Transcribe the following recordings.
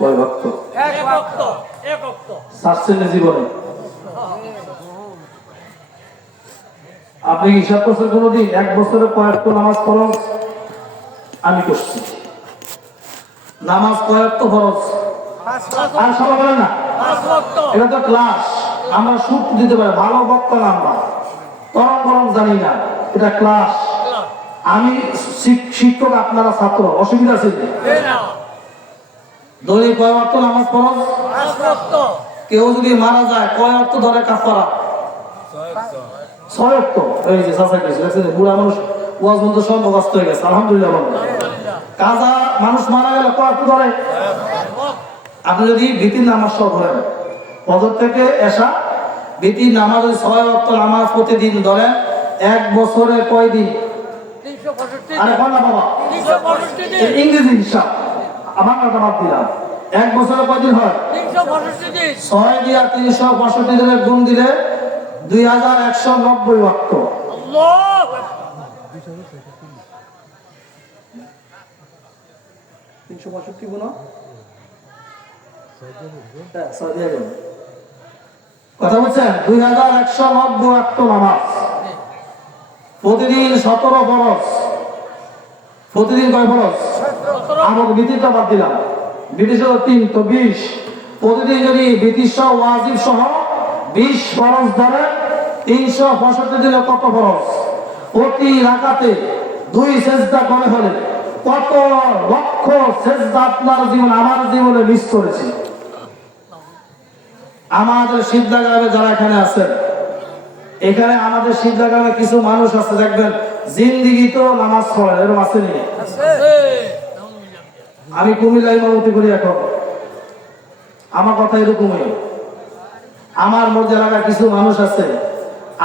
কয় ওয়াক্ত? এক ওয়াক্ত। এক ওয়াক্ত সাতছেন জীবনে আপনি হিসাব করছেন কোনদিন এক বছরে কয়েকটা নামাজ ফরজ? আমি করছি। নামাজ কয়েকটা ফরজ? আর সবাই বলেন না, এটা তো ক্লাস। আমরা সুখ দিতে পারি, ভালো বক্তা না, আমরা তরং বরং জানি না, এটা ক্লাস। আমি শিক্ষক, আপনারা ছাত্র, অসুবিধা আছে? দৈনিক কয় ওয়াক্ত নামাজ ফরজ? কেউ যদি মারা যায় কয় ওয়াক্ত ধরে কাফারা? 6 ওয়াক্ত। এই যে চাচা কিছু দেখছেন, বুড়া মানুষ ওয়াজ বলতে সব ব্যস্ত হয়ে গেছে, আলহামদুলিল্লাহ। কাজা মানুষ মারা গেলে কয় ওয়াক্ত ধরে? আপনি যদি ভীতির নামাজ সব ধরেন, ফজর থেকে এশা ভীতির নামাজ 6 ওয়াক্ত নামাজ প্রতিদিন ধরেন, এক বছরে কয় দিন? আরে কোন না বাবা, ইংরেজি হিসাব আমার নাটা বাদ দিলাম। এক বছরে কয় দিন হয়? 6 দিয়া 365 দিনের গুণ দিলে 2190 ওয়াক্ত। 365 গুণ কথা বলছেন, 2190 ওয়াক্ত নামাজ প্রতিদিন। 17 ফরজ প্রতিদিন। কয় ফরজ? আমাকে বিতিটা বাদ দিলাম, বিতিশ 3 তো 20। প্রতিদিন যদি বিতিশ সহ ওয়াজিব সহ 20 ফরজ ধরে, 365 দিনে কত ফরজ? প্রতি রাকাতে 2 সেজদা করে হলে কত লক্ষ সেজদা আপনার জীবন আমার জীবনে মিস করেছে। আমাদের সিদ্ধা গ্রামে যারা এখানে আছেন, এখানে আমাদের সিদ্ধা গ্রামে কিছু মানুষ আছে দেখবেন জিন্দিগি তো নামাজ পড়ে, এরকম আছে নি? আমি কুমিল্লা ইমামতি করি এখন, আমার কথা এরকমই। আমার মধ্যে এলাকায় কিছু মানুষ আছে,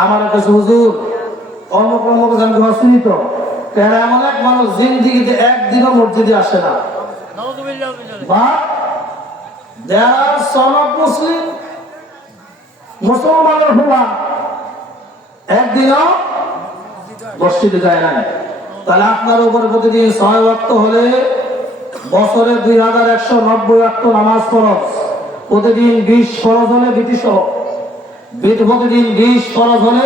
আমার কাছে হুজুর কর্মকর্ম চিনিত, এমন এক মানুষ জিন্দিগিতে একদিনও মসজিদে আসে না, বা মুসলিম মুসলমানের হুয়া একদিনও মসজিদে যায় না। তাহলে আপনার উপরে প্রতিদিন 6 ওয়াক্ত হলে বছরে 2190 ওয়াক্ত নামাজ ফরজ। প্রতিদিন 20 ফরজ হলে বিতি সহ, প্রতিদিন 20 ফরজ হলে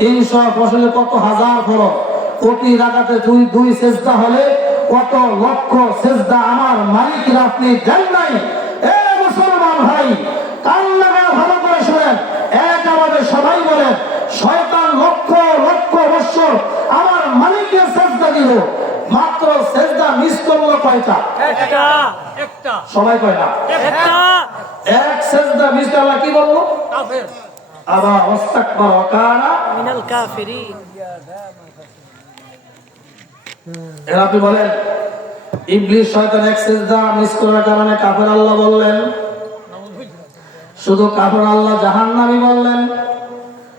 365 কত হাজার ফরজ। প্রতি রাকাতে 2 সেজদা হলে কত লক্ষ সেজদা আমার মালিক আপনি দেন নাই। এ মুসলমান ভাই, কান লাগা ভালো করে শুনেন, এক আমাদের সবাই বলেন, শয়তান লক্ষ লক্ষ বছর আমার মালিকের সেজদা দিল, মাত্র সেজদা মিস করলো কয়টা? একটা। সবাই কয় না? এক সেজদা মিস করলে কি বললো? কাফের। আবা ওয়াস্তাকবার ওয়া কানা মিনাল কাফিরিন। এরা আপনি বলেন ইবলিস শয়তান এক সেজদা মিস করার কারণে কাফের আল্লাহ বললেন? শুধু কাফের আল্লাহ জাহান্নামী বললেন?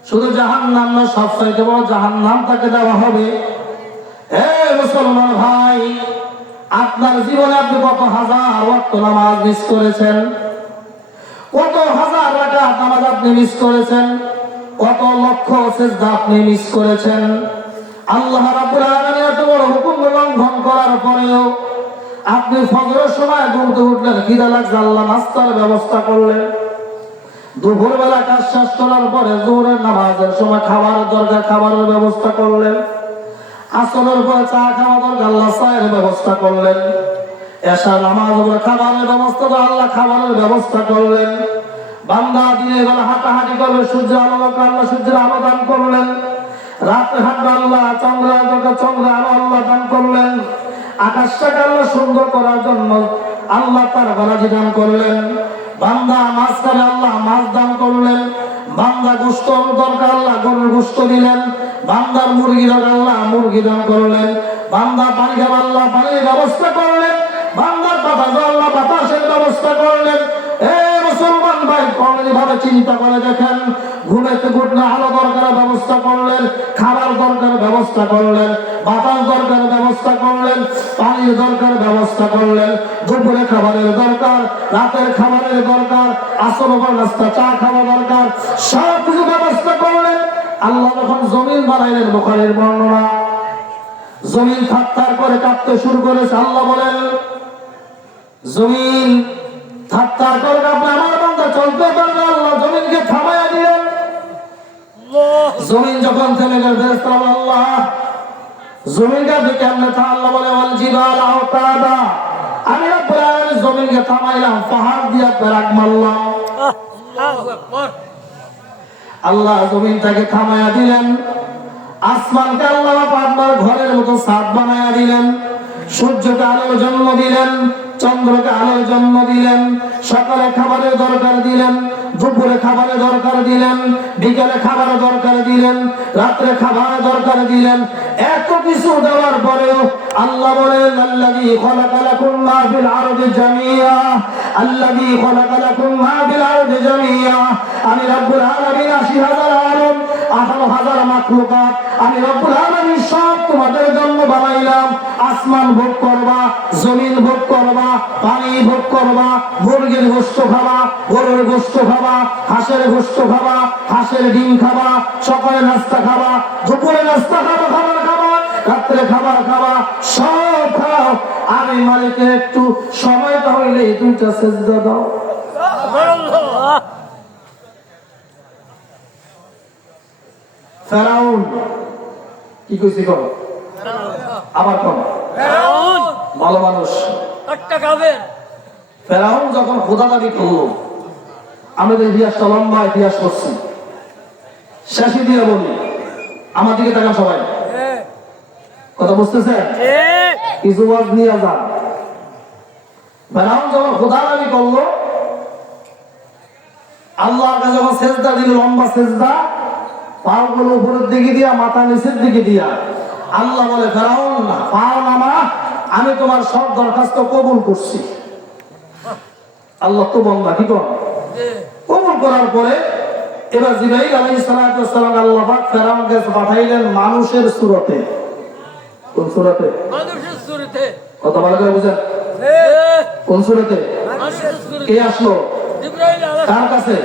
শুধু জাহান্নাম না, সবচাইতে বড় জাহান্নাম তাকে দেওয়া হবে। হে মুসলমান ভাই, আপনার জীবনে আপনি কত হাজার ওয়াক্ত নামাজ মিস করেছেন, কত হাজার রাকাত নামাজ আপনি মিস করেছেন, কত লক্ষ সিজদা আপনি মিস করেছেন। আল্লাহ রাব্বুল আলামিন এত বড় হুকুম লঙ্ঘন করার পরেও আপনি ফজরের সময় ঘুমতে উঠলেন, খিদা লাগছে, আল্লাহ নাস্তার ব্যবস্থা করলেন। দুপুরবেলা কাজ শেষ করার পরে জোহরের নামাজের সময় খাবারের দরকার, খাবারের ব্যবস্থা করলেন। আসরের পরে চা খাওয়া দরকার, আল্লাহ চায়ের ব্যবস্থা করলেন। এশার নামাজ হবে খাবারের ব্যবস্থা, তো আল্লাহ খাবারের ব্যবস্থা করলেন। বান্দা দিনের বেলা হাঁটাহাঁটি করবে, সূর্য আলো দরকার, আল্লাহ সূর্যের আলো দান করলেন। রাতে হাঁটবে, আল্লাহ চন্দ্রের দরকার, চন্দ্রের আলো আল্লাহ দান করলেন। আকাশটাকে আল্লাহ সুন্দর করার জন্য আল্লাহ তার গলাজি দান করলেন। বান্দা মাছ খাবে, আল্লাহ মাছ দান করলেন। বান্দা গোশত দরকার, আল্লাহ গরুর গোশত দিলেন। বান্দার মুরগি দরকার, আল্লাহ মুরগি দান করলেন। বান্দা পানি খাবে, আল্লাহ পানির ব্যবস্থা করলেন। বান্দার বাতাস, আল্লাহ বাতাসের ব্যবস্থা করলেন। এ মুসলমান ভাই, কমনি ভাবে চিন্তা করে দেখেন, ঘুমেতে ঘুটলে আলো দরকার ব্যবস্থা করলেন, খাবার দরকার ব্যবস্থা করলেন, বাতাস দরকার ব্যবস্থা করলেন, পানির দরকার ব্যবস্থা করলেন, দুপুরে খাবারের দরকার, রাতের খাবারের দরকার, আসর পর নাস্তা চা খাওয়া দরকার, সব কিছু ব্যবস্থা করলেন। আল্লাহ যখন জমিন বানাইলেন, বুখারীর বর্ণনা, জমিন থারথার করে কাঁপতে শুরু করেছে। আল্লাহ বলেন, জমিন ঠাট্টার করে আপনি আমার বান্দা চলতে পারবে আল্লাহ জমিনকে থামাইয়া দিলেন। জমিন যখন থেমে গেল ফেরেশতারা বলে, আল্লাহ জমিনটা দেখে আমরা তা আল্লাহ বলে ওয়াল জিবাল আওতাদা, আমি রব্বুল আলামিন জমিনকে থামাইলাম, পাহাড় দিয়া পেরাক মারলাম। আল্লাহু আকবার। আল্লাহ জমিনটাকে থামাইয়া দিলেন, আসমানকে আল্লাহ আপনার ঘরের মতো ছাদ বানাইয়া দিলেন, সূর্যকে আলোর জন্ম দিলেন, চন্দ্রকে আলোর জন্ম দিলেন, সকালে খাবারের দরকার দিলেন, দুপুরে খাবারের দরকার দিলেন, বিকালে খাবারের দরকার দিলেন, রাত্রে খাবারের দরকার দিলেন। এত কিছু দেওয়ার পরেও আল্লাহ বলেন আল্লাযী খালাকা লাকুম মা ফিল আরদি জামিয়া, আল্লাযী খালাকা লাকুম মা ফিল আরদি জামিয়া। আমি রব্বুল আলামিন ৮০,০০০ আলম, ১৮,০০০ মাখলুকাত, আমি রব্বুল আলামিন সব তোমাদের জন্য বানাইলাম। আসমান ভোগ করবা, জমিন ভোগ করবা, পানি ভোগ করবা, মুরগির গোশত খাবা, গরুর গোশত খাবা, হাঁসের গোশত খাবা, হাঁসের ডিম খাবা, সকালে নাস্তা খাবা, দুপুরে নাস্তা খাবা, খাবার খাবা, রাত্রে খাবার খাবা, সব খাও। আমি মালিকের একটু সময়টা হইলে দুইটা সেজদা দাও। সুবহানাল্লাহ। ফেরাউন কি কইছি করো, আবার কম, ফেরাউন ভালো মানুষ। একটা খাবেন। ফেরাউন যখন খোদা দাবি করলো, আমাদের ইতিহাসটা লম্বা ইতিহাস করছি, শেষে দিয়ে বলি, আমার দিকে তাকান সবাই, কথা বুঝতেছেন? কিছু ওয়াজ নিয়ে যান। ফেরাউন যখন খোদা দাবি করলো, আল্লাহর কাছে যখন সেজদা দিল, লম্বা সেজদা, পাও গুলো উপরের দিকে দিয়া, মাথা নিচের দিকে দিয়া, আল্লাহ বলে ফেরাউন না, পাও নামা, আমি তোমার সব দরখাস্ত কবুল করছি। আল্লাহ তো বন্দা কি কর কবুল করার পরে এবার জিবরাইল আলাইহিস সালাম আল্লাহ পাক ফেরাউনকে পাঠাইলেন মানুষের সূরতে। কোন সূরতে? মানুষের সুরতে। কথা ভালো করে বুঝেন, কোন সূরতে? মানুষের সুরতে। কে আসলো? জিবরাইল আলাইহিস কার কাছে?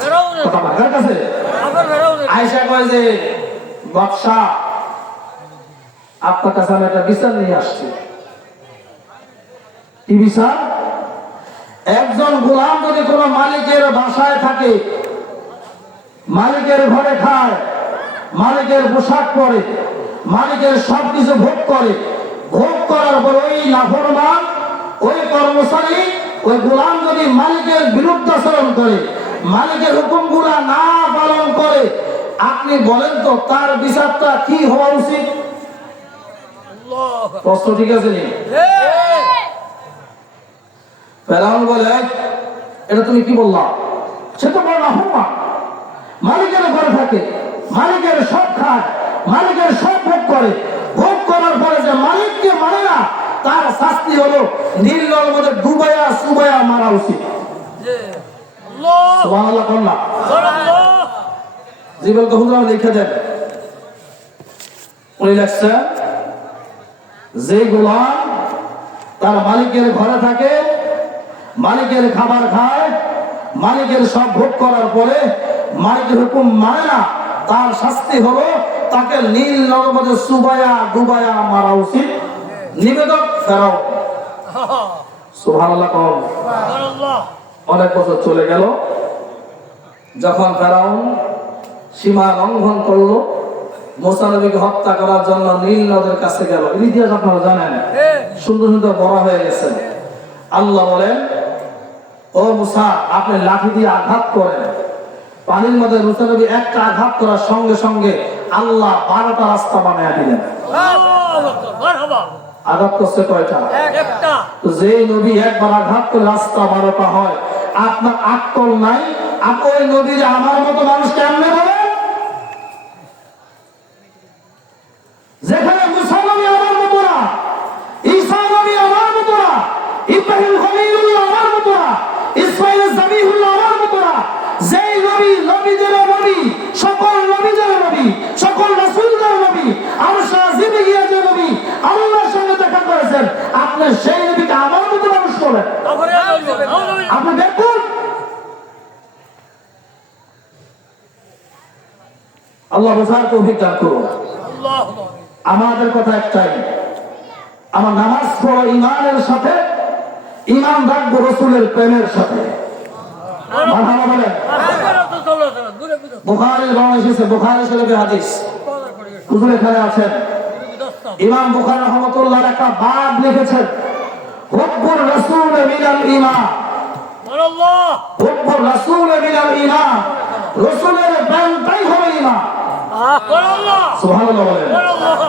ফেরাউন। কথা কার কাছে? আবার ফেরাউন। আয়েশা কয় যে বাদশা আপনার কাছে আমি একটা বিচার নিয়ে আসছি। কি বিচার? একজন গোলাম যদি কোনো মালিকের বাসায় থাকে, মালিকের ঘরে খায়, মালিকের পোশাক পরে, মালিকের সবকিছু ভোগ করে, ভোগ করার পর ওই নাফরমান, ওই কর্মচারী, ওই গোলাম যদি মালিকের বিরুদ্ধাচরণ করে, মালিকের হুকুমগুলা না পালন করে, আপনি বলেন তো তার বিচারটা কি হওয়া উচিত? আল্লাহ। প্রশ্ন ঠিক আছে নি? ফেরাউন বলে এটা তুমি কি বললা? সে তো বড় নাফরমান, মালিকের ঘরে থাকে, মালিকের সব খায়, মালিকের সব ভোগ করে, ভোগ করার পরে যে মালিককে মানে না, তার শাস্তি হলো নীল নদের মধ্যে ডুবাইয়া সুবাইয়া মারা উচিত। আল্লাহ। সুবহানাল্লাহ কন্যা সুবহানাল্লাহ। জীবনকে হুজুর লিখে দেন, উনি লেখছেন যে গোলাম তার মালিকের ঘরে থাকে, মালিকের খাবার খায়, মালিকের সব ভোগ করার পরে মালিকের হুকুম মানে না, তার শাস্তি হলো তাকে নীল নদের মধ্যে সুবাইয়া ডুবাইয়া মারা উচিত। নিবেদক ফেরাউন। সুবহানাল্লাহ কম। সুবহানাল্লাহ। অনেক বছর চলে গেল, যখন ফেরাউন সীমা লঙ্ঘন করলো, মুসা নবীকে হত্যা করার জন্য নীল নদের কাছে গেল। এই ইতিহাস আপনারা জানেন, সুন্দর সুন্দর বড় হয়ে গেছে। আল্লাহ বলেন ও মুসা আপনি লাঠি দিয়ে আঘাত করেন। পানির মধ্যে মুসা নবী একটা আঘাত করার সঙ্গে সঙ্গে আল্লাহ 12টা রাস্তা বানিয়ে দিলেন। আল্লাহু আকবার। মারহাবা। আঘাত করছে কয়টা? একটা। তো যে নবী একবার আঘাত করে রাস্তা 12টা হয়, আপনার আকল নাই? আপনি ওই নবী যে আমার মতো মানুষ কেমনে বলেন? যেখানে মুসা নবী আমার মতো না, ঈসা নবী আমার মতো না, ইব্রাহিম খলিলুল্লাহ আমার মতো না, ইসমাঈল যাবিহুল্লাহ আমার মতো না, যেই নবী নবীদের নবী, সকল নবীদের নবী, সকল রাসূলদের নবী, আরশ আজিমে গিয়ে যে নবী আল্লাহর সঙ্গে দেখা করেছেন, আপনি সেই নবীকে আমার মতো মানুষ বলেন? আপনি দেখুন, আল্লাহ বোঝার তৌফিক দান করুন। আমাদের কথা একটাই, আমার নামাজ পড়া ইমানের সাথে, ইমান রাখবো রসুলের প্রেমের সাথে। মারহাবা বলেন। বুখারীর বর্ণনা এসেছে, বুখারী শরীফে হাদিস। হুজুর এখানে আছেন, ইমাম বুখারী রাহমাতুল্লাহ একটা বাব লিখেছেন, হুব্বুর রাসূল মিনাল ঈমান। আল্লাহ হুব্বুর রাসূল মিনাল ঈমান, রাসূলের প্রেমটাই হলো ঈমান। আল্লাহ সুবহানাল্লাহ বলেন। আল্লাহ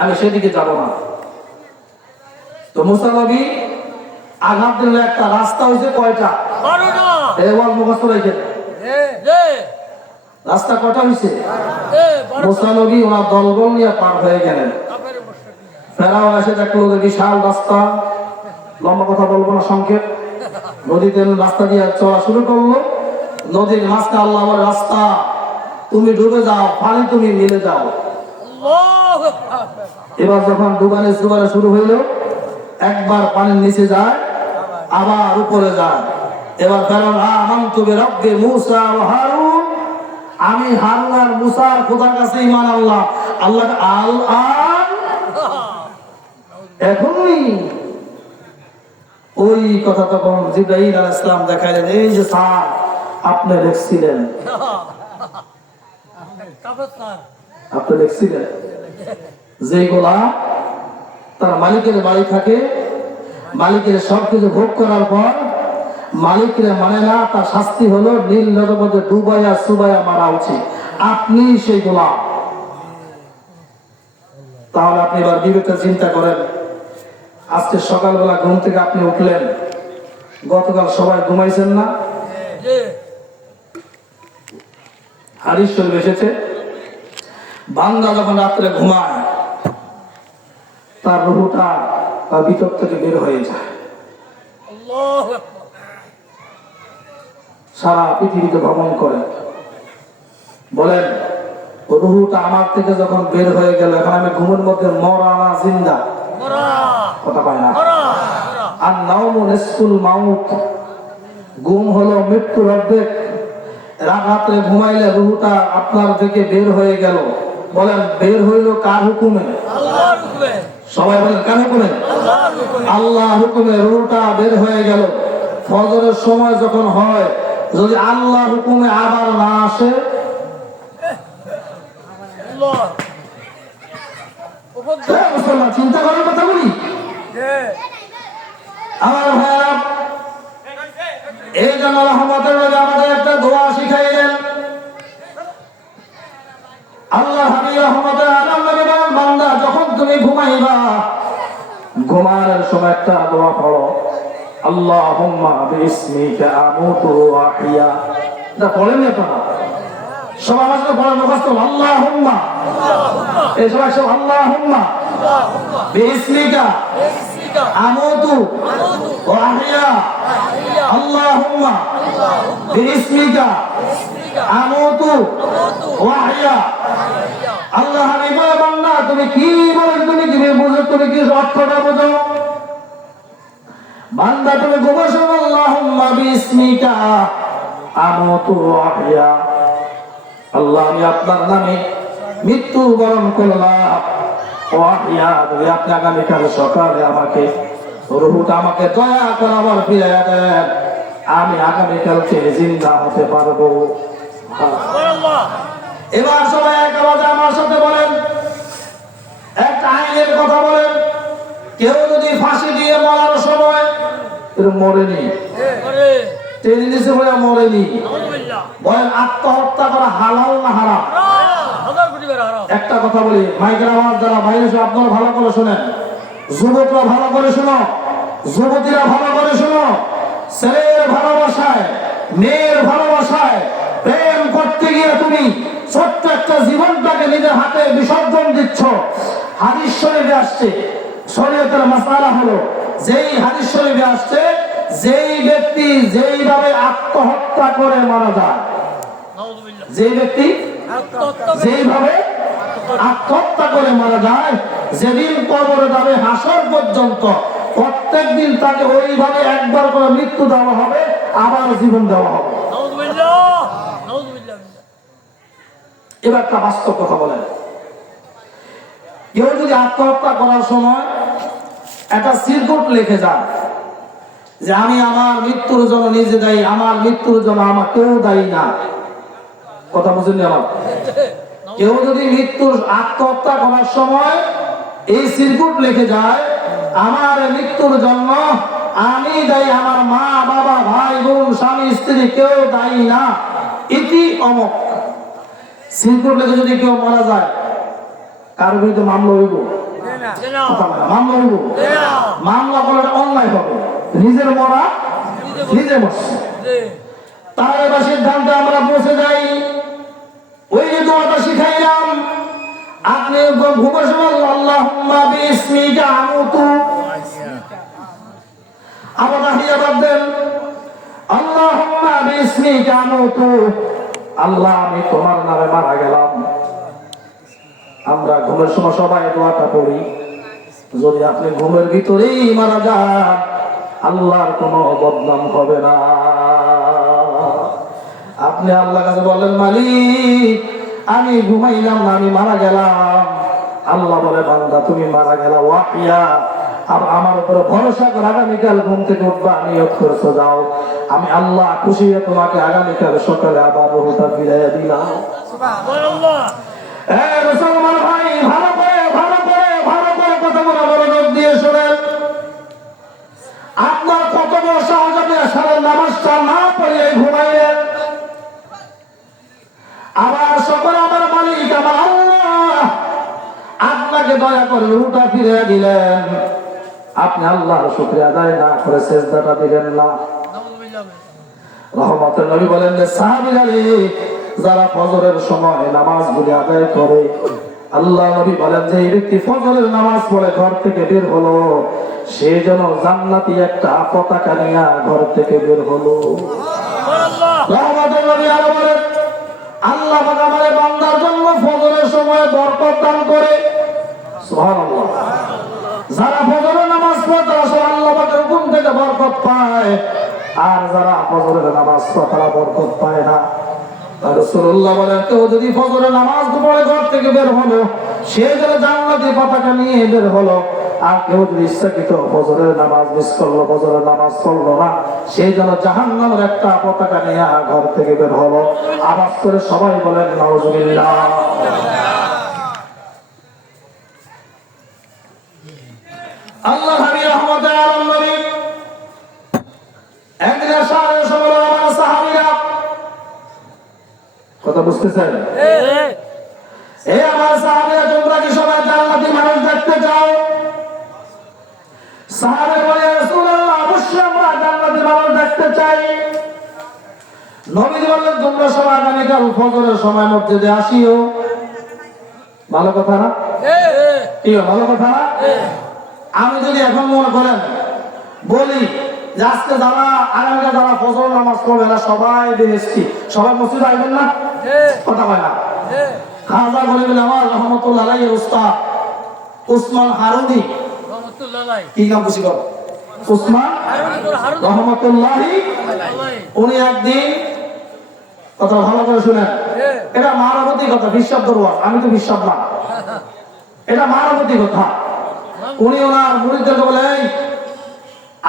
আমি সেদিকে যাব না। তো মুসা নবী আঘাত দিলে একটা রাস্তা হয়েছে কয়টা? বারোটা এই ওয়াল মুখস্থ রেখে যে রাস্তা কয়টা হয়েছে? এ বারোটা মুসা নবী ওনার দলবল নিয়ে পার হয়ে গেলেন। কাফের মুশরিক ফেরাও এসে দেখলো যে বিশাল রাস্তা, লম্বা কথা বলবো না, সংক্ষেপ। নদীতে রাস্তা দিয়ে চলা শুরু করলো। নদীর মাঝখানে আল্লাহ বলে, রাস্তা তুমি ডুবে যাও, পানি তুমি মিলে যাও। আল্লাহু আকবার এবার যখন ডুবানে শুরু হইলো, একবার পানির নিচে যায়, আবার উপরে যায়। এবার ফেরাউন আমানতু বিরাব্বি মূসা ওয়া হারুন, আমি হারুন আর মুসার খোদার কাছে ঈমান আনলাম। আল্লাহ আল আন, এখনই। ওই কথা তখন জিবরাইল আলাইহিস সালাম দেখাইলেন, এই যে স্যার আপনি দেখছিলেন, কাফের স্যার আপনি দেখছিলেন যেগুলা তার মালিকের বাড়ি থাকে, মালিকের সবকিছু ভোগ করার পর মালিকের মানে না, তার শাস্তি হলো নীল নদের মধ্যে ডুবাইয়া সুবাইয়া মারা উচিত। আপনি সেই গোলাম। তাহলে আপনি এবার বিবেকে চিন্তা করেন, আজকে সকালবেলা ঘুম থেকে আপনি উঠলেন, গতকাল সবাই ঘুমাইছেন না? যে হাদিস শরীফ এসেছে, বান্দা যখন রাত্রে ঘুমায় তার রূহটা তার ভিতর থেকে বের হয়ে যায়, আল্লাহু আকবার সারা পৃথিবীতে ভ্রমণ করে। বলেন, রুহুটা আমার থেকে যখন বের হয়ে গেল, এখন আমি ঘুমের মধ্যে মরা না জিন্দা? মরা কথা পায় না। মরা আর নাওমু নিসফুল মাউত, ঘুম হলো মৃত্যুর অর্ধেক। রাত্রে ঘুমাইলে রুহুটা আপনার থেকে বের হয়ে গেল। বলেন, বের হইলো কার হুকুমে? আল্লাহর হুকুমে সবাই বলেন, কার হুকুমে? আল্লাহর হুকুমে আল্লাহ হুকুমে রুহুটা বের হয়ে গেল। ফজরের সময় যখন হয়, যদি আল্লাহ হুকুমে আবার না আসে, আল্লাহ উপর মুসলমান চিন্তা করার কথা বলি। যে আমার ভাইরা, এই জন্য রহমতের নবী আমাদের একটা দোয়া শিখাইলেন। আল্লাহ হাবিব রহমতের আলম নবী বলেন, বান্দা যখন তুমি ঘুমাইবা, ঘুমানোর সময় একটা দোয়া পড়ো, আল্লাহুম্মা বিসমিকা আমুতু ওয়া আহইয়া। এটা পড়েন না আপনারা? সবাই আমার সাথে পড়ার মুখস্থ, আল্লাহুম্মা। এই সবাই সব আল্লাহুম্মা বিসমিকা আমুতু ওয়া আহইয়া, আল্লাহুম্মা বিসমিকা আমুতু ওয়া আহইয়া। আল্লাহ হাবিব বলে, বান্দা তুমি কি বলেন, তুমি কি বুঝো, তুমি কি অর্থটা বুঝো? বান্দা তুমি ঘুমাস, আল্লাহুম্মা বিসমিকা আমুতু ওয়া আহইয়া, আল্লাহ আমি আপনার নামে মৃত্যু বরণ করলাম। ও আহইয়া, যদি আপনি আগামীকাল সকালে আমাকে রুহুটা আমাকে দয়া করে আবার ফিরে দেন, আমি আগামীকালকে জিন্দা হতে পারবো। সুবহানাল্লাহ এবার সবাই এক আওয়াজে আমার সাথে বলেন, একটা আইনের কথা বলেন। কেউ যদি ফাঁসি দিয়ে মরার সময় মরেনি, করে টেনে নিচে হয়ে মরেনি, আলহামদুলিল্লাহ বলেন আত্মহত্যা করা হালাল না হারাম? হাজার কোটি বার হারাম একটা কথা বলি, মাইকের আওয়াজ যারা বাইরে এসে আপনারা ভালো করে শোনেন, যুবকরা ভালো করে শোনো, যুবতীরা ভালো করে শোনো। ছেলের ভালোবাসায়, মেয়ের ভালোবাসায় প্রেম করতে গিয়ে তুমি ছোট্ট একটা জীবনটাকে নিজের হাতে বিসর্জন দিচ্ছ। হাদিস শরীফে আসছে, শরীয়তের মাসআলা হলো, যেই হাদিস শরীফে আসছে, যেই ব্যক্তি যেইভাবে আত্মহত্যা করে মারা যায়, নাউযুবিল্লাহ যেই ব্যক্তি আত্মহত্যা যেইভাবে আত্মহত্যা করে মারা যায়, যেদিন কবরে যাবে হাসর পর্যন্ত প্রত্যেকদিন তাকে ওইভাবে একবার করে মৃত্যু দেওয়া হবে, আবার জীবন দেওয়া হবে। নাউযুবিল্লাহ নাউযুবিল্লাহ এবার একটা বাস্তব কথা বলেন, কেউ যদি আত্মহত্যা করার সময় একটা সিরকুট লিখে যায়, যে আমি আমার মৃত্যুর জন্য নিজে দায়ী, আমার মৃত্যুর জন্য আমার কেউ দায়ী না। কথা বুঝলেন আমার? কেউ যদি মৃত্যুর আত্মহত্যা করার সময় এই সিরকুট লিখে যায়, আমার মৃত্যুর জন্য আমি দায়ী, আমার মা বাবা ভাই বোন স্বামী স্ত্রী কেউ দায়ী না, ইতি অমক, সিরকুট লিখে যদি কেউ মারা যায়, কার বিরুদ্ধে মামলা হইব? কথা বলে না, মামলা হইব। মামলা করাটা অন্যায় হবে, নিজের মরা নিজে মরছে। তার এবার সিদ্ধান্তে আমরা পৌঁছে যাই। ওই যে দোয়াটা শিখাইলাম, আপনি ঘুমের সময় আল্লাহুম্মা বিসমিকা আমুতু, আবার তাহিয়া বাদ দেন আল্লাহুম্মা বিসমিকা আমুতু, আল্লাহ আমি তোমার নামে মারা গেলাম। আমরা ঘুমের সময় সবাই দোয়াটা পড়ি। যদি আপনি ঘুমের ভিতরেই মারা যান, আল্লাহর কোনো বদনাম হবে না। আপনি আল্লাহর কাছে বলেন, মালিক আমি ঘুমাইলাম না, আমি মারা গেলাম। আল্লাহ বলে, বান্দা তুমি মারা গেলা ওয়াহিয়া, আর আমার উপরে ভরসা করে আগামীকাল ঘুম থেকে উঠবা, নিয়ত করেছো যাও, আমি আল্লাহ খুশি হয়ে তোমাকে আগামীকাল সকালে আবার রুহটা ফিরাইয়া দিলাম। সুবহানাল্লাহ। মুসলমান ভাই, ভালো করে কথাগুলো মনোযোগ দিয়ে শোনেন। আপনার কত বড় সহজ, আপনি সারা নামাজটা না পড়ে ঘুমাইলেন, আবার সকল আমার মালিক আমার আল্লাহ আপনাকে দয়া করে রুহটা ফিরিয়ে দিলেন, আপনি আল্লাহর শুকরিয়া আদায় না করে সিজদাটা দিলেন না। রহমতের নবী বলেন যে সাহাবীরা যারা ফজরের সময় নামাজগুলি আদায় করে, আল্লাহ নবী বলেন যে এই ব্যক্তি ফজরের নামাজ পড়ে ঘর থেকে বের হলো, সে যেন জান্নাতি একটা পতাকা নিয়ে ঘর থেকে বের হলো। রহমতের নবী আরো বলেন, আল্লাহ পাক আমাদের বান্দার জন্য ফজরের সময় বরকত দান করে। সুবহানাল্লাহ। যারা ফজরের নামাজ পড়ে তারা সব আল্লাহ পাকের হুকুম থেকে বরকত পায়, আর যারা ফজরের নামাজ পড়ে তারা বরকত পায় না। রাসূলুল্লাহ বলেন, কেউ যদি ফজরের নামাজ পড়ে ঘর থেকে বের হলো, সে যেন জান্নাতি পতাকা নিয়ে বের হলো। আর কেউ যদি ইচ্ছাকৃত ফজরের নামাজ মিস করলো, ফজরের নামাজ পড়লো না, সে যেন জাহান্নামের একটা পতাকা নিয়ে ঘর থেকে বের হলো। আওয়াজ করে সবাই বলেন নাউজুবিল্লাহ। আল্লাহ নবী রহমতের আলম নবী একদিন আশারের সময় আমার সাহাবীরা, কথা বুঝতেছেন? আমার সাহাবীরা, তোমরা কি সবাই জান্নাতি মানুষ দেখতে চাও? সাহাবী বলে, রাসূলুল্লাহ অবশ্যই আমরা জান্নাতি মানুষ দেখতে চাই। নবী বললেন, তোমরা সবাই আগামীকাল ফজরের সময় মসজিদে আসিও। ভালো কথা না? কি ভালো কথা না? আমি যদি এখন মনে করেন বলি যে আজকে যারা আগামীকাল যারা ফজর নামাজ পড়বে না সবাই বেহেশতি, সবাই মসজিদে আসবেন না? কথা হয় না? খাজা গরিবুল আমার রহমতুল্লাহ আলাইহির উস্তাদ উসমান হারুনি, কি নাম খুশি কর, উসমান রহমতুল্লাহি, উনি একদিন, কথা ভালো করে শুনেন, এটা মানবতী কথা, বিশ্বাস দরবার, আমি তো বিশ্বাস না, এটা মানবতী কথা। উনি ওনার মুরিদদেরকে বলেন,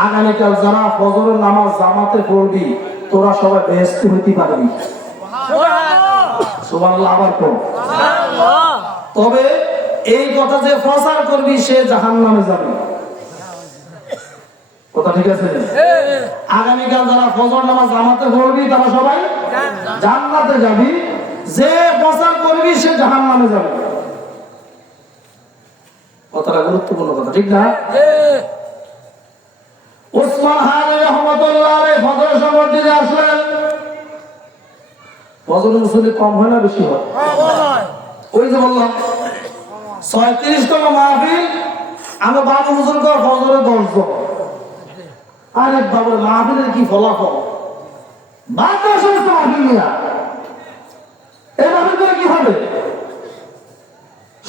আগামীকাল যারা ফজরের নামাজ জামাতে পড়বি তোরা সবাই বেহেশতি হইতে পারবি। সুবহানাল্লাহ। আবার পড়। তবে এই কথা যে প্রচার করবি সে জাহান্নামে যাবে। কথা ঠিক আছে? আগামীকাল যারা ফজর নামাজ জামাতে পড়বি তারা সবাই জান্নাতে যাবি, যে প্রচার করবি সে জাহান্নামে যাবে। কথাটা গুরুত্বপূর্ণ কথা, ঠিক না? উসমান হারুনি রহমাতুল্লাহ আলাইহি ফজর মসজিদে আসলেন। ফজর মুসল্লি কম হয় না বেশি হয়? ওই যে বললাম 36তম মাহফিল, আমরা বাবু হুজুর কর ফজরে 10 জন। আরে বাবুর মাহফিলের কি ফলাফল, বারো সমস্ত মাহফিল নিয়া এই মাহফিল করে কি হবে?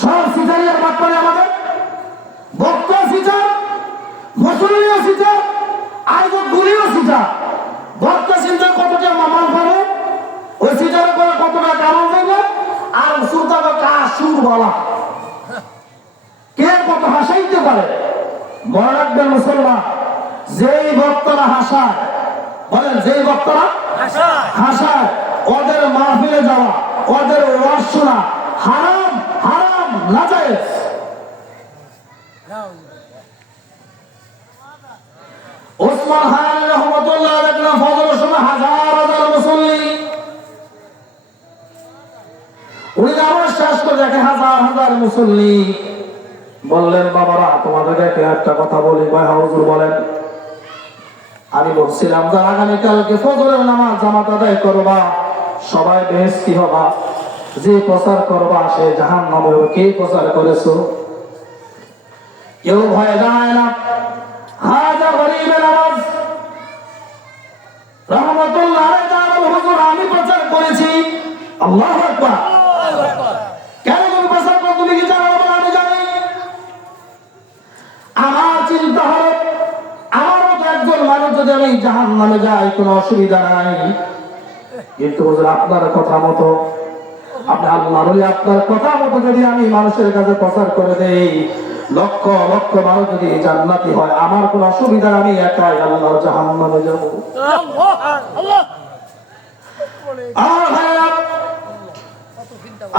সব সিটারিয়ার বাদ করে আমাদের বক্তা সিটার, মুসল্লিও সিটার, আয়োজক গুলিও সিটার। বক্তা চিন্তা কতটা মামাল পাবে, ওই সিটারের পরে কতটা কামাল দেবে, আর শ্রোতাকে কার সুর বলা, কে কত হাসাইতে পারে। মনে রাখবেন মুসলমান, যেই বক্তারা হাসায়, বলেন যেই বক্তারা আশায় হাসায়, ওদের মাহফিলে যাওয়া, ওদের ওয়াজ শোনা হারাম, হারাম, নাজায়েজ। ওসমান হায়ানি রহমাতুল্লাহ দেখলাম ফজরের সময় হাজার হাজার মুসল্লি, উনি নামাজ শেষ করে দেখে হাজার হাজার মুসল্লি। বললেন বাবারা তোমাদেরকে একটা কথা বলি। ভাই হুজুর বলেন। আমি বলছিলাম যে আগামীকালকে ফজরের নামাজ জামাত আদায় করবা, সবাই বেহেশতি হবা, যে প্রচার করবা সে জাহান্নামে হবে। কে প্রচার করেছো? কেউ ভয় দাঁড়ায় না। হাজা গরিবের আওয়াজ রহমতুল্লাহ আলাইহি হুজুর আমি প্রচার করেছি। আল্লাহু আকবার। কেন তুমি প্রচার করো? তুমি কি জানো না? আমি জানি। আমার চিন্তা হলো আমার মতো একজন মানুষ যদি আমি জাহান্নামে যাই কোনো অসুবিধা নাই, কিন্তু হুজুর আপনার কথা মতো, আপনি আল্লাহ বলে আপনার কথা মতো যদি আমি মানুষের কাছে প্রচার করে দেই, লক্ষ লক্ষ মানুষ যদি জান্নাতি হয়, আমার কোনো অসুবিধা, আমি একাই আল্লাহর জাহান্নামে যাব। আল্লাহ আমার ভাইরা,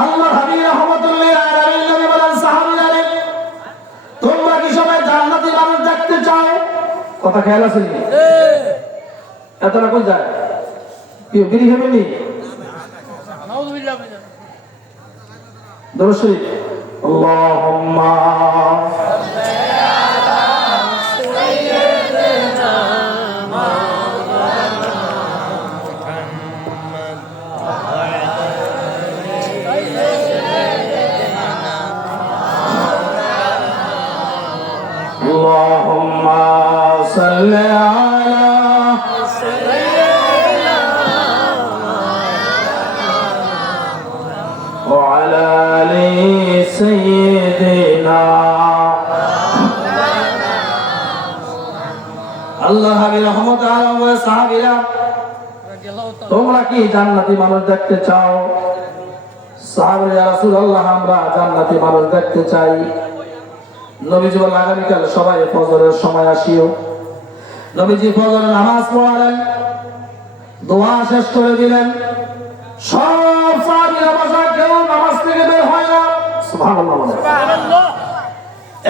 আল্লাহ হাবিব রাহমাতুল্লাহি আলাইহি নবী বলেন সাহাবীরা তোমরা কি সবাই জান্নাতি মানুষ দেখতে চাও? কথা খেয়াল আছে নি? এতটা কই যায় কি বিড়ি খাবেনি? নাউযুবিল্লাহ দরুদ শরীফ। আল্লাহুম্মা اللهم صل على وعلى آل سيدنا আল্লাহ হাবিব রাহমাতুল্লাহ আলাইহি সাহাবীরা রাদিয়াল্লাহু তাআলা তোমরা কি জান্নাতি মানুষ দেখতে চাও? সাহাবীরা ইয়া রাসূলুল্লাহ আমরা জান্নাতি মানুষ দেখতে চাই। নবীজি বলেন আগামীকাল সবাই ফজরের সময় আসিও। নবীজি ফজরের নামাজ পড়ালেন, দোয়া শেষ করে দিলেন। সব সাহাবীরা বসা, কেউ নামাজ থেকে বের হয় না। সুবহানাল্লাহ। সুবহানাল্লাহ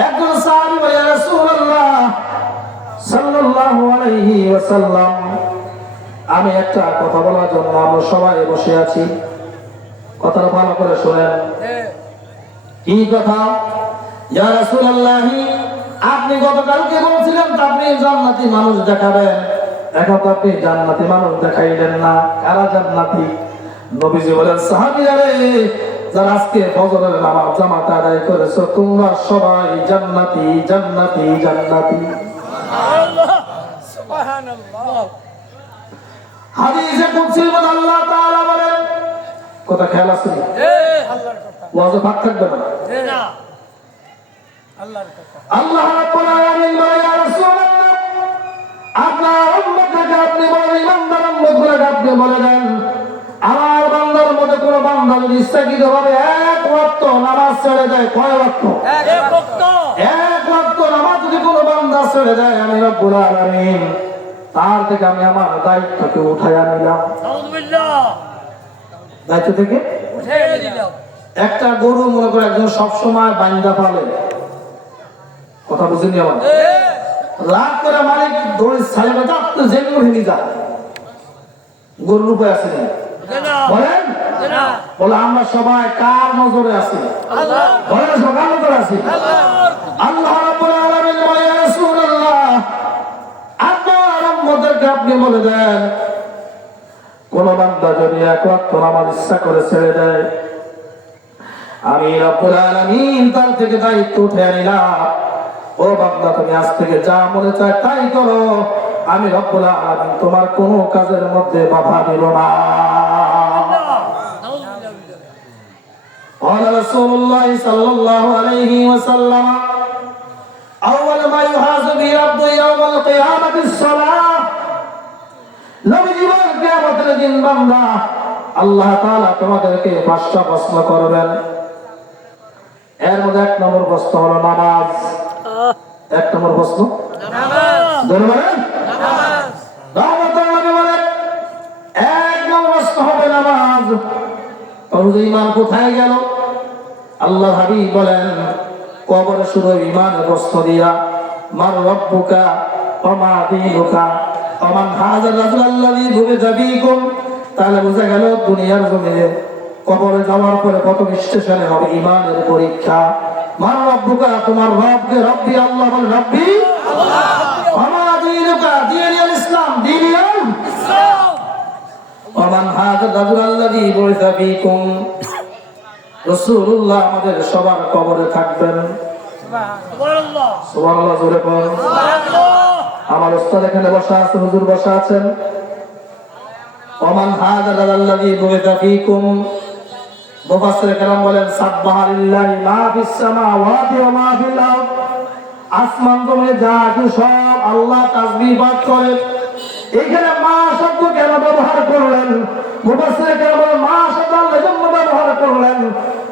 একজন সাহাবী বলে ইয়া রাসূলুল্লাহ সাল্লাল্লাহু আলাইহি ওয়াসাল্লাম আমি একটা কথা বলার জন্য আমরা সবাই বসে আছি, কথাটা ভালো করে শুনেন। কি কথা? ইয়া রাসূলুল্লাহ আপনি গতকালকে বলছিলেন তো আপনি জান্নাতি মানুষ দেখাবেন, এখন তো আপনি জান্নাতি মানুষ দেখাইলেন না। কারা জান্নাতি? নবীজি বলেন সাহাবীরা রে যারা আজকে ফজরের নামাজ জামাত আদায় করেছো তোমরা সবাই জান্নাতি, জান্নাতি, জান্নাতি। সুবহানাল্লাহ সুবহানাল্লাহ। হাদিসে কুদসির মধ্যে আল্লাহ তাআলা বলেন, কথা খেয়াল আছে? আল্লাহর কথা ওয়াজে ভাগ থাকবে না। না আল্লাহর কথা আল্লাহ রাব্বুল আলামিন বলে ইয়া রাসূলুল্লাহ আপনার উম্মতকে আপনি বলেন, ইমানদার উম্মতকে আপনি বলে দেন আমার বান্দার মধ্যে কোন বান্দা যদি ইচ্ছাকৃতভাবে এক ওয়াক্ত নামাজ ছেড়ে দেয়, কয় ওয়াক্ত? এক ওয়াক্ত এক ওয়াক্ত নামাজ যদি কোন বান্দা ছেড়ে দেয়, আমি রব্বুল আলামিন তার থেকে আমি আমার দায়িত্বকে উঠাইয়া নিলাম। নাউযুবিল্লাহ দায়িত্ব থেকে উঠে দিলাম। একটা গরু মনে করে একজন সবসময় বান্দা পালে, কথা বুঝিনি আমার? রাগ করে মালিক দৌড়ে ছাড়বে, আপনি যে গরু নিয়ে যা, গরুর উপায় আছে না? না বলেন না বলে আমরা সবাই কার নজরে আছি? আল্লাহ বলেন সকাল নজরে আছি। আল্লাহ রাব্বুল আলামিন বলে ইয়া রাসূলুল্লাহ আপনার উম্মতকে আপনি বলে দেন কোন বান্দা যদি এক ওয়াক্ত নামাজ ইচ্ছা করে ছেড়ে দেয়, আমি রব্বুল আলামিন তার থেকে দায়িত্ব উঠে নিলাম। ও বান্দা তুমি আজ থেকে যা মনে চায় তাই করো, আমি রব্বুল আলামিন তোমার কোনো কাজের মধ্যে বাধা দেব না। قال رسول الله صلى الله عليه وسلم أول ما يحاسب العبد يوم القيامة الصلاة নবীজি বলেন কিয়ামতের দিন বান্দা আল্লাহ তাআলা তোমাদেরকে পাঁচটা প্রশ্ন করবেন। এর মধ্যে এক নম্বর প্রশ্ন হলো নামাজ। এক নম্বর প্রশ্ন নামাজ ধরে বলেন রহমতের নবী বলেন এক নম্বর প্রশ্ন হবে নামাজ। তাহলে ঈমান কোথায় গেল? আল্লাহ হাবিব বলেন কবরে শুরু ঈমানের প্রশ্ন দিয়া মার রব্বুকা ওয়া মা দীনুকা ওয়া মান হাযাল রাজুল আল্লাযী বুইসা ফীকুম। তাহলে বোঝা গেল দুনিয়ার জমিনে কবরে যাওয়ার পরে প্রথম স্টেশনে হবে ঈমানের পরীক্ষা। মার রব্বুকা, তোমার রবকে রব্বি আল্লাহ বলে রব্বি ওয়া মা দীনুকা, দীনুল ইসলাম, দীনুল ইসলাম। ওয়া মান হাযাল রাজুল আল্লাযী বুইসা ফীকুম। রাসূলুল্লাহ আমাদের সবার কবরে থাকবেন। সুবহানাল্লাহ। সুবহানাল্লাহ জোরে বল। সুবহানাল্লাহ। আমার উস্তাদ এখানে বসা আছে, হুজুর বসা আছেন। ওমান হাযা আল্লাযী বুইসা ফীকুম। মুফাসসির কেরাম বলেন সাব্বাহা লিল্লাহি মা ফিস সামাওয়াতি ওয়া মা ফিল আরদ। আসমান জমিনে যা আছে সব আল্লাহ তাসবিহ পাঠ করেন। এখানে মা শব্দ কেন ব্যবহার করলেন? মুফাসসির কেরাম বলেন মা শব্দ আল্লাহ জন্য ব্যবহার করলেন।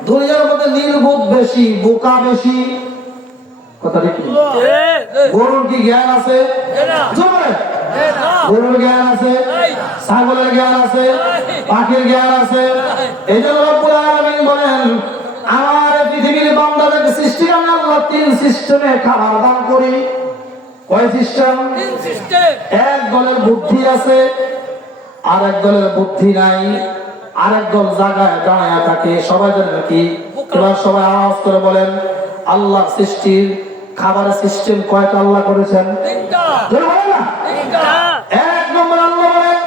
দুনিয়ার মধ্যে নির্বোধ বেশি, বোকা বেশি। কথা ঠিক কি? গরুর কি জ্ঞান আছে? জোরে গরুর জ্ঞান আছে, ছাগলের জ্ঞান আছে, পাখির জ্ঞান আছে। এই জন্য রব্বুল আলামিন বলেন আমার পৃথিবীর বান্দাদেরকে সৃষ্টি আমি আল্লাহ তিন সিস্টেমে খাবার দান করি। কয় সিস্টেম? তিন সিস্টেম। এক দলের বুদ্ধি আছে, আর এক দলের বুদ্ধি নাই, আর এক দল জায়গায় দাঁড়ায় থাকে। সবাই জানেন কি? এবার সবাই আওয়াজ করে বলেন আল্লাহ সৃষ্টির খাবারের সিস্টেম কয়টা আল্লাহ করেছেন? তিনটা। জোরে বলেন না। তিনটা। এক নম্বর আল্লাহ বলেন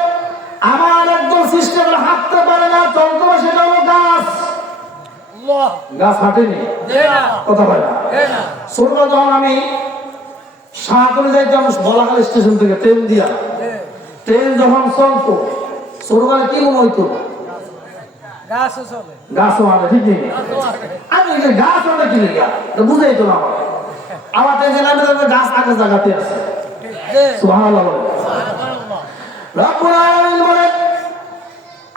আমার একদম সিস্টেম হাঁটতে পারে না, চলতে পারে, সেটা হলো গাছ। আল্লাহ। গাছ হাঁটেনি, দে না। কথা বলে না। দে না। ছোটবেলা যখন আমি শাহপুরে যাইতাম বলাকাল স্টেশন থেকে ট্রেন দিয়া, দে। ট্রেন যখন চলতো ছোটবেলায় কি মনে হইতো? গাছ চলে। গাছও আনে, ঠিক নেই? আমি এই যে গাছ আনে কি লেগা বুঝাই তো না আমার। আমার ট্রেনে নামে দেখবে গাছ আগে জায়গাতে আছে। দে। সুবহানাল্লাহ বলে। সুবহানাল্লাহ। রব্বুল আলামিন বলে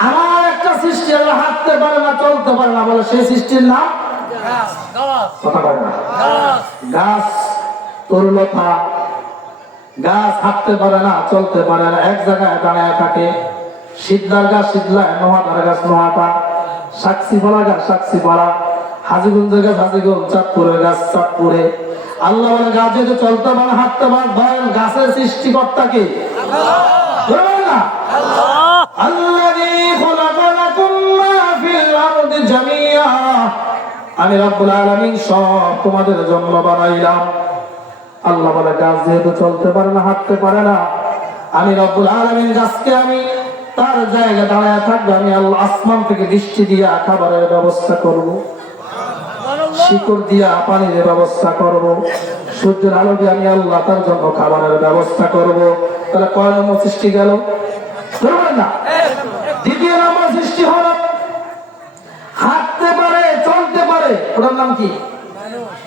আমার একটা সৃষ্টি আল্লাহ হাঁটতে পারে না, চলতে পারে না, বলে সেই সৃষ্টির নাম গাছ। গাছ। কথা বলে না। গাছ। গাছ তরুলতা, গাছ হাঁটতে পারে না, চলতে পারে না, এক জায়গায় দাঁড়ায় থাকে। সিদ্ধার গাছ সিদ্ধলায়, নোহাটার গাছ নোহাটা, সাক্ষী পাড়া গাছ সাক্ষী পাড়া, হাজিগঞ্জের গাছ হাজিগঞ্জ, চাঁদপুরের গাছ চাঁদপুরে। আল্লাহ বলে গাছ যেহেতু চলতে পারে হাঁটতে পারে, বলেন গাছের সৃষ্টিকর্তা কে? বলবেন না আল্লাহ। আল্লাযী খালাকা লাকুম মা ফিল আরদি জামিআ। আমি রব্বুল আলামিন সব তোমাদের জন্য বানাইলাম। আল্লাহ বলে গাছ যেহেতু চলতে পারে না, হাঁটতে পারে না, আমি রব্বুল আলামিন গাছকে আমি তার জায়গায় দাঁড়ায় থাকবে। আমি আল্লাহ আসমান থেকে বৃষ্টি দিয়া খাবারের ব্যবস্থা করব, সুবহানাল্লাহ। শিকড় দিয়া পানির ব্যবস্থা করব, সূর্যের আলো দিয়ে আমি আল্লাহ তার জন্য খাবারের ব্যবস্থা করব। তাহলে কয় নম্বর সৃষ্টি গেল? ধরবেন না। দ্বিতীয় নম্বর সৃষ্টি হলো হাঁটতে পারে, চলতে পারে, ওটার নাম কি?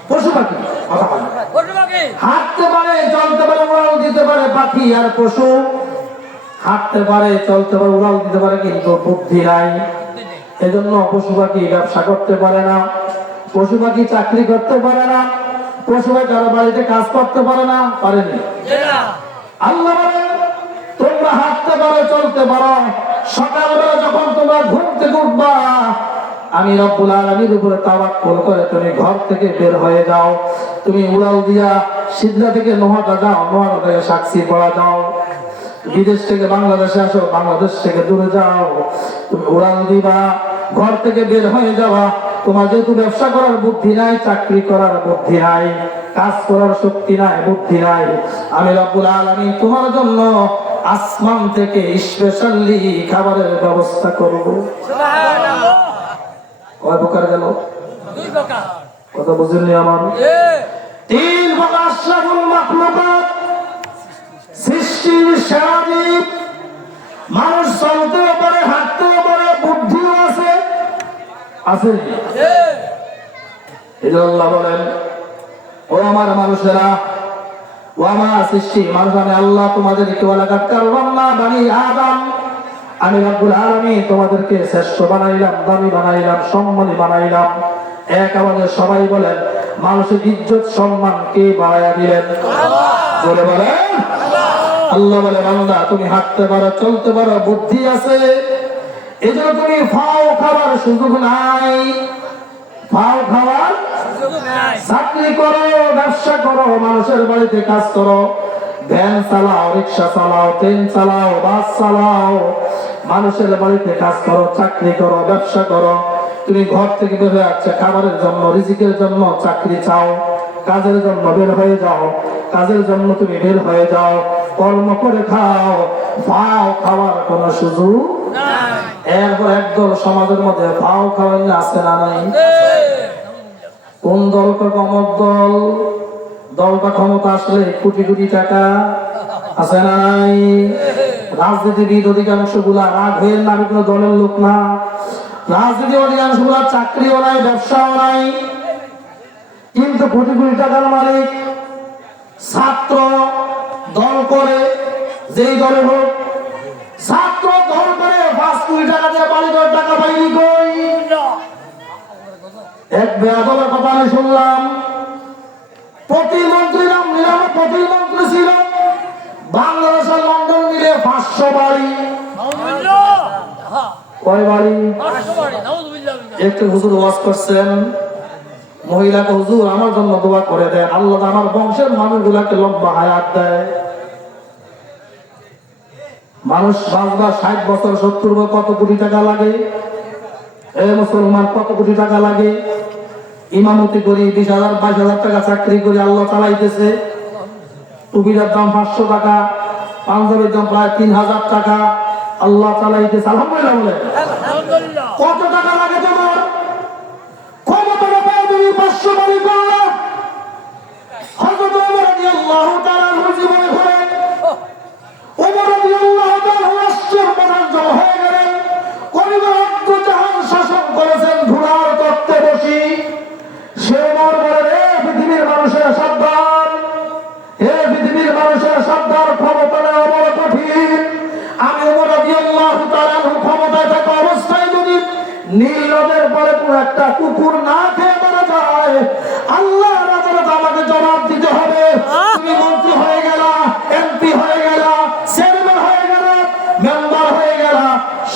পশু পাখি। কথা বলে না। পশু পাখি। হাঁটতে পারে, চলতে পারে, উড়াল দিতে পারে পাখি আর পশু। হাঁটতে পারে, চলতে পারে, উড়াল দিতে পারে, কিন্তু বুদ্ধি নাই। এজন্য পশু পাখি ব্যবসা করতে পারে না, পশু পাখি চাকরি করতে পারে না, পশু পাখি কারো বাড়িতে কাজ করতে পারে না, পারেনি। দে না। আল্লাহ বলেন তোমরা হাঁটতে পারো, চলতে পারো। সকালবেলা যখন তোমরা ঘুম থেকে উঠবা, আমি রব্বুল আলামিনের উপরে তাওয়াক্কুল করে তুমি ঘর থেকে বের হয়ে যাও। তুমি উড়াল দিয়া সিদ্ধা থেকে নোহাটা যাও, নোহাটা থেকে সাক্ষী পড়া যাও। বিদেশ থেকে বাংলাদেশে আসো, বাংলাদেশ থেকে দূরে যাও, তুমি উড়াল দিবা, ঘর থেকে বের হয়ে যাওয়া। তোমার যেহেতু ব্যবসা করার বুদ্ধি নাই, চাকরি করার বুদ্ধি নাই, কাজ করার শক্তি নাই, বুদ্ধি নাই, আমি রব্বুল আলামিন তোমার জন্য আসমান থেকে স্পেশালি খাবারের ব্যবস্থা করব। সুবহানাল্লাহ। কয় প্রকার গেল? দুই প্রকার। কথা বুঝেননি আমার? দে। তিন প্রকার আশরাফুল মাখলুকাত, সৃষ্টির সেরা জীব। মানুষ চলতেও পারে, হাঁটতেও পারে, বুদ্ধিও আছে, আছে। দে। এই জন্য আল্লাহ বলেন ও আমার মানুষেরা, ও আমার সৃষ্টি মানুষ, আমি আল্লাহ তোমাদেরকে ওয়ালাকাদ কাররামনা বানি আদম, আমি রব্বুল আলামিন তোমাদেরকে শ্রেষ্ঠ বানাইলাম, দামি বানাইলাম, সম্মানী বানাইলাম। এক আওয়াজে সবাই বলেন মানুষের ইজ্জত সম্মান কে বাড়াইয়া দিলেন? আল্লাহ। বলে বলেন আল্লাহ বলে বান্দা তুমি হাঁটতে পারো চলতে পারো বুদ্ধি আছে এজন্য তুমি ফাও খাবার সুযোগ নাই ফাও খাবার চাকরি করো ব্যবসা করো মানুষের বাড়িতে কাজ করো ভ্যান চালাও রিক্সা চালাও ট্রেন চালাও বাস চালাও মানুষের বাড়িতে কাজ করো চাকরি করো ব্যবসা করো তুমি ঘর থেকে বের হয়ে যাচ্ছে খাবারের জন্য রিজিকের জন্য চাকরি চাও কাজের জন্য বের হয়ে যাও কাজের জন্য তুমি বের হয়ে যাও কর্ম করে খাও ফাও খাওয়ার কোন সুযোগ এরপর একদল সমাজের মধ্যে ফাও খাওয়ার আছে না নাই কোন দল কমক দল দলটা ক্ষমতা আসলে কোটি কোটি টাকা আছে না নাই রাজনীতিবিদ অধিকাংশ গুলা রাগ হয়ে না আমি কোনো দলের লোক না রাজনীতি অধিকাংশ গুলা চাকরিও নাই ব্যবসাও নাই কিন্তু কোটি কোটি টাকার মালিক ছাত্র দল করে যেই দলে হোক ছাত্র দল করে 5 কোটি টাকা দিয়ে বাড়ি করে টাকা পাইনি কই এক বেয়াদবের কথা আমি শুনলাম প্রতিমন্ত্রী নাম নিলাম প্রতিমন্ত্রী ছিল বাংলাদেশের লন্ডন মিলে 500 বাড়ি কয় বাড়ি একটু হুজুর ওয়াজ করছেন মহিলাকে হুজুর আমার জন্য দোয়া করে দেন আল্লাহ আমার বংশের মানুষগুলাকে লম্বা হায়াত দেয় মানুষ বাঁচবার 60 বছর 70 বছর কত কোটি টাকা লাগে এই মুসলমান কত কোটি টাকা লাগে ইমামতি করি 20,000 22,000 টাকা চাকরি করি আল্লাহ চালাইতেছে টুপিটার দাম 500 টাকা পাঞ্জাবির দাম প্রায় 3,000 টাকা আল্লাহ চালাইতেছে আলহামদুলিল্লাহ বলে কত টাকা লাগে তোমার ক্ষমতা পায় তুমি 500 বাড়ি করলে হযরত ওমর রাদিয়াল্লাহু তাআলা জীবনে ঘরে ওমর রাদিয়াল্লাহু তাআলা রাষ্ট্রের প্রধান হয়ে গেলেন কলিবর জাহান শাসন করেছেন ধুলার তত্ত্বে বসি সে ওমর বলে রে পৃথিবীর মানুষের সাবধান হে পৃথিবীর মানুষের সাবধান ক্ষমতা নেওয়া বড় কঠিন আমি ওমর রাদিয়াল্লাহু তাআলা ক্ষমতায় থাকা অবস্থায় যদি নীল নদের পরে কোন একটা কুকুর না খেয়ে মারা যায় আল্লাহ আদালতে আমাকে জবাব দিতে হবে তুমি মন্ত্রী হয়ে গেলা এমপি হয়ে গেলা চেয়ারম্যান হয়ে গেলা মেম্বার হয়ে গেলা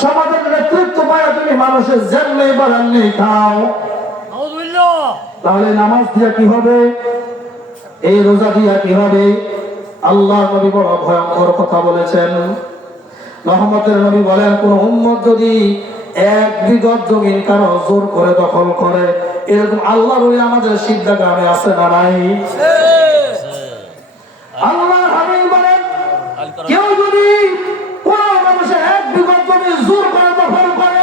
সমাজের নেতৃত্ব পায় তুমি মানুষের জেলে বাড়ান্নি খাও তাহলে নামাজ দিয়া কি হবে এই রোজা দিয়া কি হবে আল্লাহ নবী বড় ভয়ঙ্কর কথা বলেছেন রহমতের নবী বলেন কোন উম্মত যদি 1 বিঘত জমি কারো জোর করে দখল করে এরকম আল্লাহর ওই আমাদের সিদ্ধা গ্রামে আছে না নাই আল্লাহ হাবিব বলেন কেউ যদি কোন মানুষের 1 বিঘত জমি জোর করে দখল করে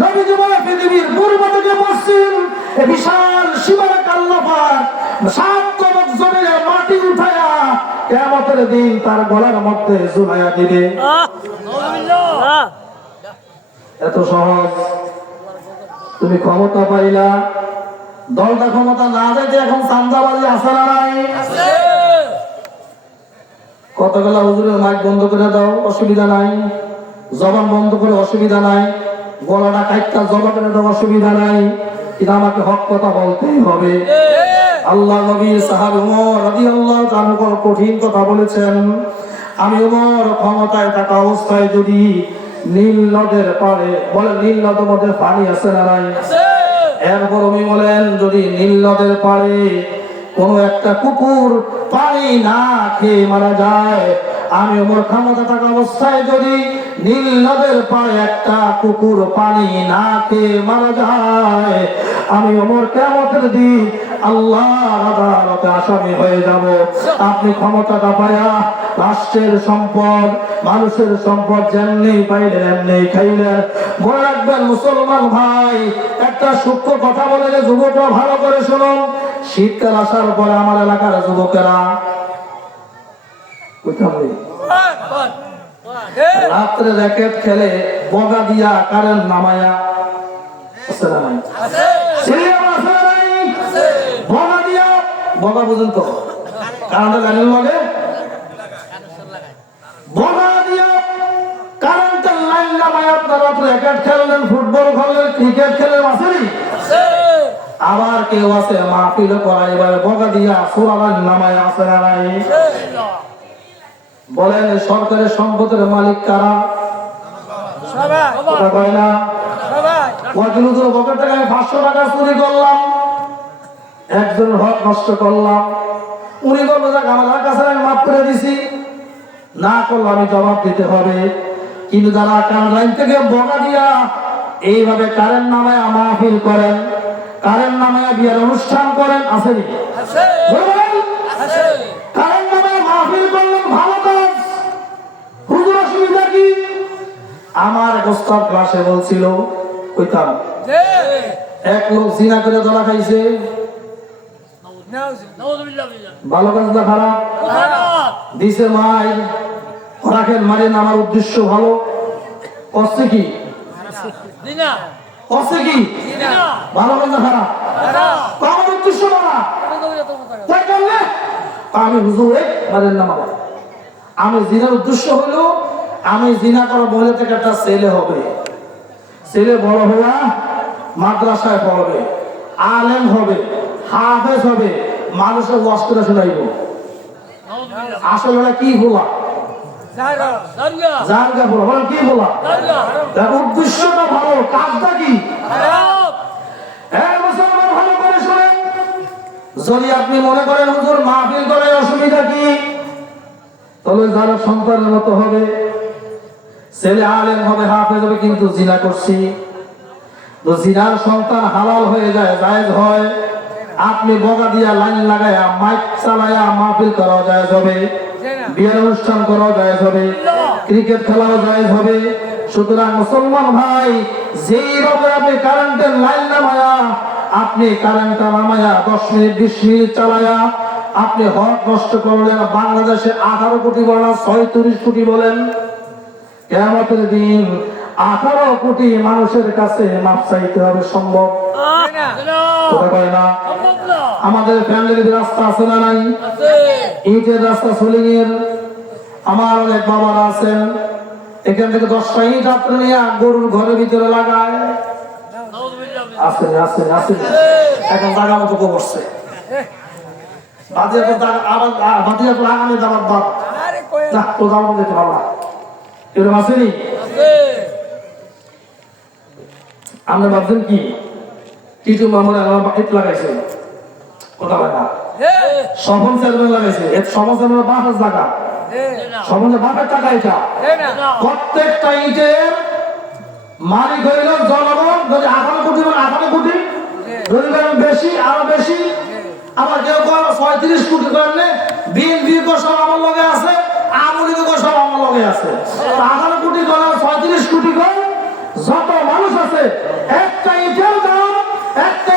নবীজি বলে পৃথিবীর পূর্ব থেকে পশ্চিম এই বিশাল সীমারেখা আল্লাহ পাক 7 কবর জমিনে মাটি উঠায়া কিয়ামতের দিন তার গলার মধ্যে ঝুলাইয়া দিবে এত সহজ তুমি ক্ষমতা পাইলা দলটা ক্ষমতা না যাইতে এখন চান্দাবাজি আছে না নাই কতগুলা হুজুরের মাইক বন্ধ করে দাও অসুবিধা নাই জবান বন্ধ করে অসুবিধা নাই গলাটা কাইটটা জবান করে দাও অসুবিধা নাই কিন্তু আমাকে হক কথা বলতেই হবে আল্লাহ নবী সাহাবী ওমর রাদিয়াল্লাহু তাআলা কঠিন কথা বলেছেন আমি ওমর ক্ষমতায় থাকা অবস্থায় যদি নীল নদের পারে বলে নীল নদের মধ্যে পানি আছে না নাই এরপর উনি বলেন যদি নীল নদের পারে কোন একটা কুকুর পানি না খেয়ে মারা যায় আমি ওমর ক্ষমতা থাকা অবস্থায় যদি নীল নদের পারে একটা কুকুর পানি না খেয়ে মারা যায় আমি ওমর কিয়ামতের দিন আল্লাহর আদালতে আসামি হয়ে যাব আপনি ক্ষমতাটা পায়া রাষ্ট্রের সম্পদ মানুষের সম্পদ যেমনি পাইলেন এমনি খাইলেন মনে রাখবেন মুসলমান ভাই একটা সূক্ষ্ম কথা বলে যে যুবকরা ভালো করে শুনুন শীতকাল আসার পরে আমার এলাকার যুবকেরা রাত্রে র্যাকেট খেলে বগা দিয়া কারেন্ট নামায়া বগা দিয়া বগা বুঝুন তো কারেন্টের লাইনের লগে বগা দিয়া কারেন্টের লাইন নামায় আপনারা র্যাকেট খেললেন ফুটবল খেললেন ক্রিকেট খেললেন আসেনি আবার কেউ আছে মাহফিল করাইবার বকা দিয়া সুরালার নামায় আছে না নাই? বলেন এই সরকারের সম্পদের মালিক কারা? সবাই কথা কয় না? সবাই ওয়াকিল হুজুর পকেট থেকে আমি 500 টাকা চুরি করলাম, একজনের হক নষ্ট করলাম, উনি বলবো যাক আমার কাছে আমি মাফ করে দিছি, না করলে আমি জবাব দিতে হবে। কিন্তু যারা কারেন্ট লাইন থেকে বকা দিয়া এইভাবে কারেন্ট নামায় মাহফিল করেন, কারেন্ট নামায় বিয়ার অনুষ্ঠান করেন, আসেনি? আছে বলবেন? আছে কারেন্ট নামায় মাহফিল করলেন ভালো কাজ, হুজুর অসুবিধা কি? আমার এক ওস্তাদ ক্লাসে বলছিল, কইতাম যে এক লোক জিনা করে ধরা খাইছে, নাউজুবিল্লাহ ভালো কাজ না খারাপ? খারাপ দিছে মাই, রাখেন মারেন, আমার উদ্দেশ্য ভালো, কষ্ট কি? দিনা কষ্ট কি? দিনা ভালো কাজ না খারাপ? খারাপ তো আমার উদ্দেশ্য মারা, নাউজুবিল্লাহ তোমার তাই করলে আমি হুজুরে মারেন না মারা। আমি জিনার উদ্দেশ্য হলো আমি জিনা করা মহিলা থেকে একটা ছেলে হবে, ছেলে বড় হওয়া মাদ্রাসায় পড়বে, আলেম হবে, হাফেজ হবে, মানুষের ওয়াজ করে শোনাইব। নাউজুবিল্লাহ আসলে ওরা কি বলা? জায়গা জায়গা জায়গা বলা, বলেন কি বলা? জায়গা দেখ উদ্দেশ্যটা ভালো, কাজটা কি? খারাপ হ্যাঁ মুসলমান ভালো করে শোনেন, যদি আপনি মনে করেন হুজুর মাহফিল করে অসুবিধা কি, তবে যারা সন্তানের মতো হবে, ছেলে আলেম হবে, হাফেজ হবে, কিন্তু জিনা করছি, তো জিনার সন্তান হালাল হয়ে যায়, জায়েজ হয়, আপনি বগা দিয়া লাইন লাগায়া মাইক চালায়া মাহফিল করাও জায়েজ হবে, বিয়ের অনুষ্ঠান করাও জায়েজ হবে, ক্রিকেট খেলাও জায়েজ হবে। সুতরাং মুসলমান ভাই, যেইভাবে আপনি কারেন্টের লাইন নামায়া, আপনি কারেন্টটা নামায়া 10 মিনিট 20 মিনিট চালায়া আপনি হক নষ্ট করলেন, বাংলাদেশে 18 কোটি বলেন 36 কোটি বলেন, কিয়ামতের দিন 18 কোটি মানুষের কাছে মাপ চাইতে হবে, সম্ভব? কথা কয় না? আমাদের ফ্যামিলির রাস্তা আছে না নাই? ইটের রাস্তা সোলিংয়ের, আমার অনেক বাবারা আছেন, এখান থেকে 10টা ইট আপনি নিয়ে গরুর ঘরের ভিতরে লাগায়, আসেন আসেন আসেন, এখন জায়গা মতো বসছে বাদিয়া তো আবার বাদিয়া তো লাগানো যাবার বাপ আরে কই না, তো যাবো যেতে পারবো না, এরকম আসেনি? আছে আমরা ভাবছেন কি টিটু মামুর ইট লাগাইছে, কথা বলে না, সফল চেয়ারম্যান লাগাইছে, এর সফল চেয়ারম্যান 5,000 টাকা, সফলের বাপের টাকা এটা, প্রত্যেকটা ইটের মালিক হইল জনগণ। যদি 18 কোটি মানে 18 কোটি, যদি বলেন বেশি আরো বেশি, আবার কেউ কেউ 35 কোটি করেন, বিএনপি সব আমার লগে আছে, আওয়ামী লীগ সব আমার লগে আছে, 18 কোটি করে 36 কোটি করে যত মানুষ আছে, একটা ইটের দাম, একটা